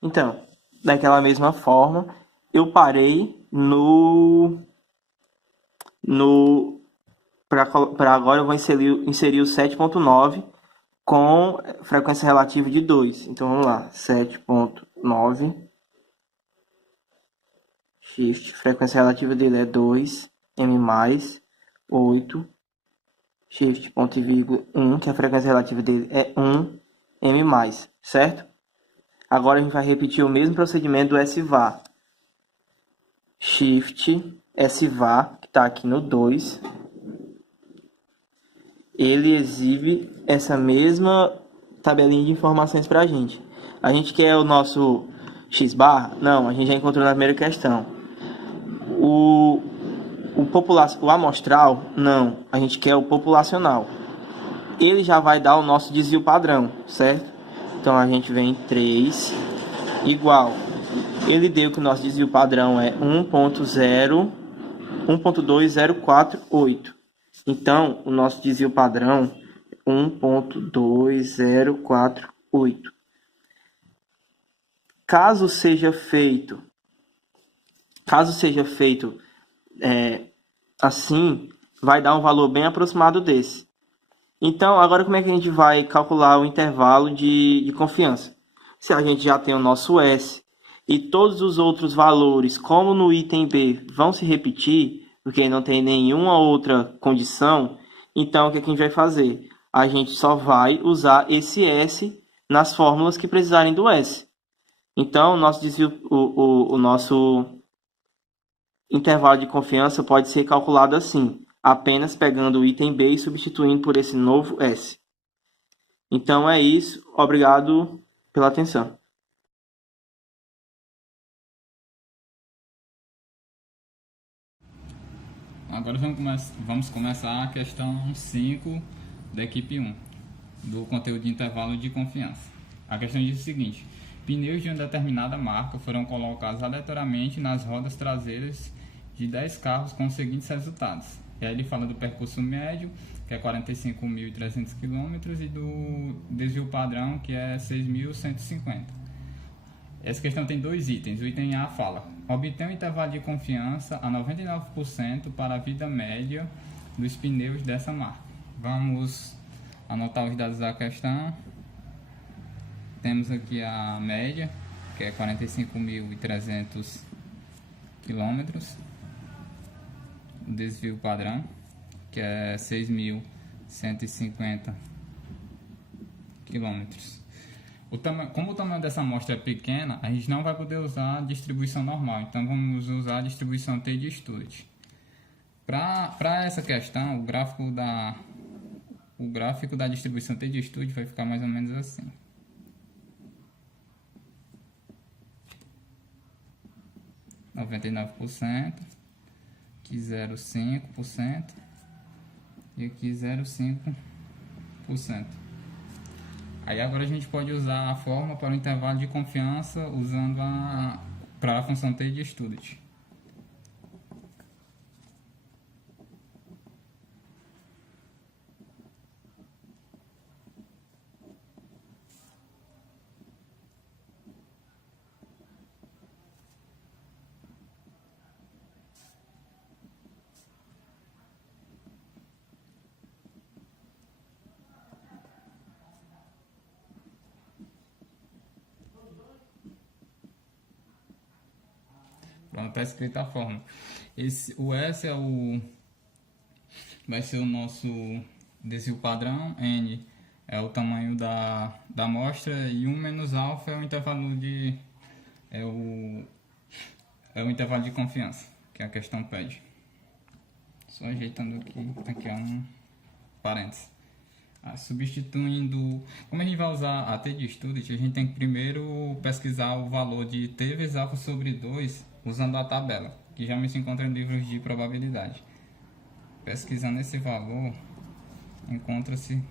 Então, daquela mesma forma, eu parei para agora eu vou inserir o 7.9 com frequência relativa de 2. Então, vamos lá. 7.9 shift, frequência relativa dele é 2, m+, 8, shift ponto e vírgula 1, que a frequência relativa dele é 1, m+, certo? Agora a gente vai repetir o mesmo procedimento do SVAR. Shift SVAR, que está aqui no 2. Ele exibe essa mesma tabelinha de informações para a gente. A gente quer o nosso x-bar? Não, a gente já encontrou na primeira questão. O amostral? Não, a gente quer o populacional. Ele já vai dar o nosso desvio padrão, certo? Então, a gente vem 3 igual. Ele deu que o nosso desvio padrão é 1.2048. Então, o nosso desvio padrão é 1.2048. Caso seja feito assim, vai dar um valor bem aproximado desse. Então, agora como é que a gente vai calcular o intervalo de confiança? Se a gente já tem o nosso S e todos os outros valores, como no item B, vão se repetir, porque não tem nenhuma outra condição, então o que a gente vai fazer? A gente só vai usar esse S nas fórmulas que precisarem do S. Então, o nosso intervalo de confiança pode ser calculado assim, apenas pegando o item B e substituindo por esse novo S. Então é isso. Obrigado pela atenção. Agora vamos começar a questão 5 da equipe 1, do conteúdo de intervalo de confiança. A questão diz o seguinte: pneus de uma determinada marca foram colocados aleatoriamente nas rodas traseiras de 10 carros com os seguintes resultados. E aí ele fala do percurso médio, que é 45.300 km, e do desvio padrão, que é 6.150. Essa questão tem dois itens. O item A fala: obtenha um intervalo de confiança a 99% para a vida média dos pneus dessa marca. Vamos anotar os dados da questão. Temos aqui a média, que é 45.300 km. desvio padrão, que é 6.150 quilômetros. Como o tamanho dessa amostra é pequena, a gente não vai poder usar a distribuição normal, então vamos usar a distribuição T-de-Stuart. Para essa questão, o gráfico da distribuição T-de-Stuart vai ficar mais ou menos assim. %, aqui 0,5% e aqui 0,5%. Aí agora a gente pode usar a forma para o intervalo de confiança usando para a função T-de-Stuart. Pronto, está escrita a forma. O S vai ser o nosso desvio padrão, N é o tamanho da amostra e 1 menos alfa é o intervalo intervalo de confiança que a questão pede. Só ajeitando aqui é um parênteses. Substituindo, como a gente vai usar a T-de-Stuart, a gente tem que primeiro pesquisar o valor de T vezes alfa sobre 2 usando a tabela, que já se encontra em livros de probabilidade. Pesquisando esse valor, encontra-se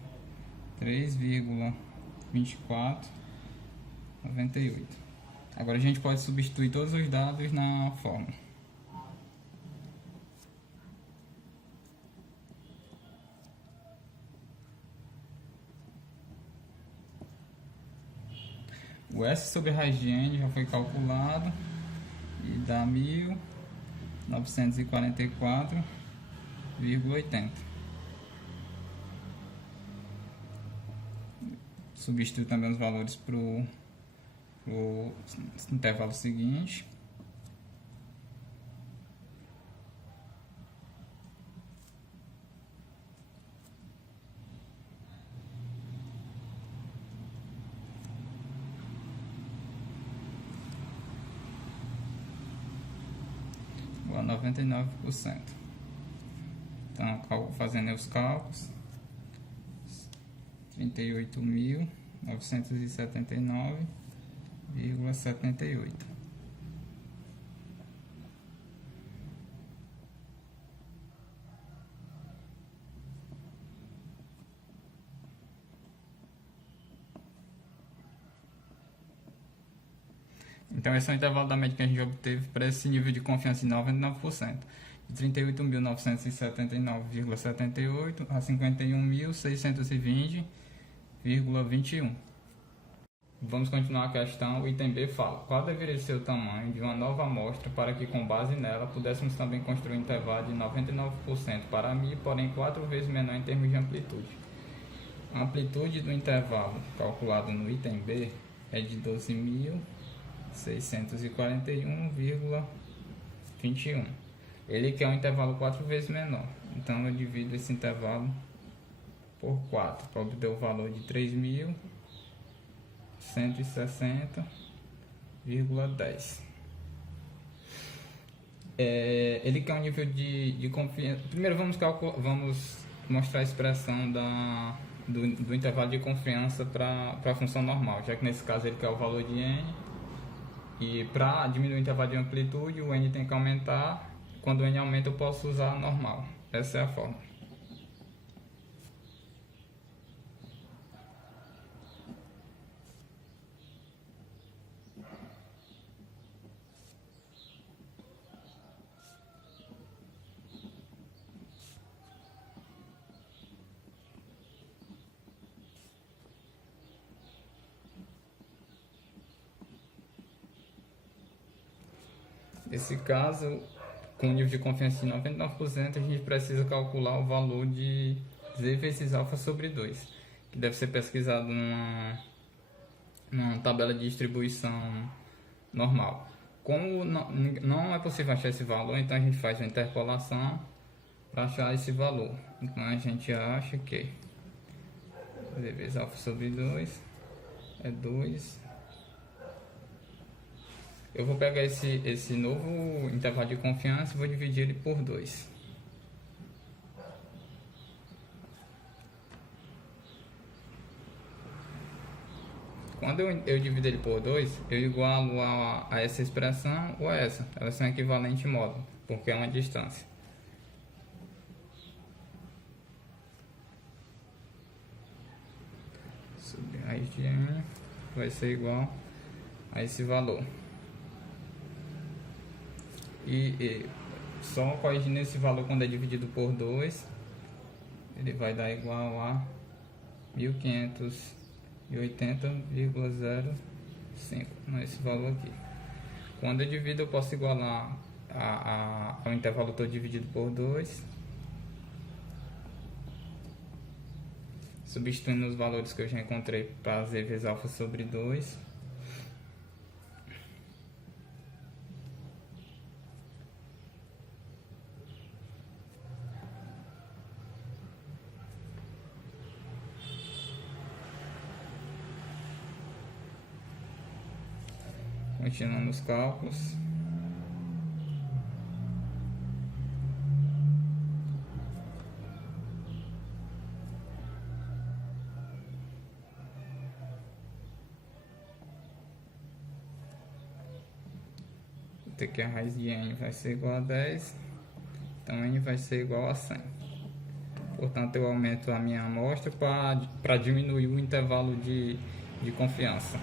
3,2498. Agora a gente pode substituir todos os dados na fórmula. O S sobre raiz de N já foi calculado e dá 1.944,80. Substituo também os valores para o intervalo seguinte. A 99%. Então, fazendo os cálculos, 38.979,78. Então esse é o intervalo da média que a gente obteve para esse nível de confiança de 99%. De 38.979,78 a 51.620,21. Vamos continuar a questão. O item B fala: qual deveria ser o tamanho de uma nova amostra para que, com base nela, pudéssemos também construir um intervalo de 99% para μ, porém 4 vezes menor em termos de amplitude. A amplitude do intervalo calculado no item B é de 12.641,21. Ele quer um intervalo 4 vezes menor, então eu divido esse intervalo por 4 para obter o valor de 3.160,10. Ele quer um nível de confiança. Primeiro vamos mostrar a expressão do intervalo de confiança para a função normal, já que nesse caso ele quer o valor de n, e para diminuir o intervalo de amplitude o n tem que aumentar. Quando o n aumenta eu posso usar a normal. Essa é a forma. Nesse caso, com um nível de confiança de 99%, a gente precisa calcular o valor de z vezes alfa sobre 2, que deve ser pesquisado numa tabela de distribuição normal. Como não é possível achar esse valor, então a gente faz uma interpolação para achar esse valor. Então a gente acha que v vezes alfa sobre 2 é 2. Eu vou pegar esse novo intervalo de confiança e vou dividir ele por 2. Quando eu divido ele por 2, eu igualo a essa expressão ou a essa. Elas são equivalentes em módulo, porque é uma distância. Sobre raiz de n vai ser igual a esse valor. E só corrigindo esse valor quando é dividido por 2, ele vai dar igual a 1580,05, não é esse valor aqui. Quando eu divido, eu posso igualar ao intervalo todo dividido por 2, substituindo os valores que eu já encontrei para z vezes alfa sobre 2. Continuando os cálculos. Vou ter que a raiz de n vai ser igual a 10, então n vai ser igual a 100. Portanto, eu aumento a minha amostra para diminuir o intervalo de confiança.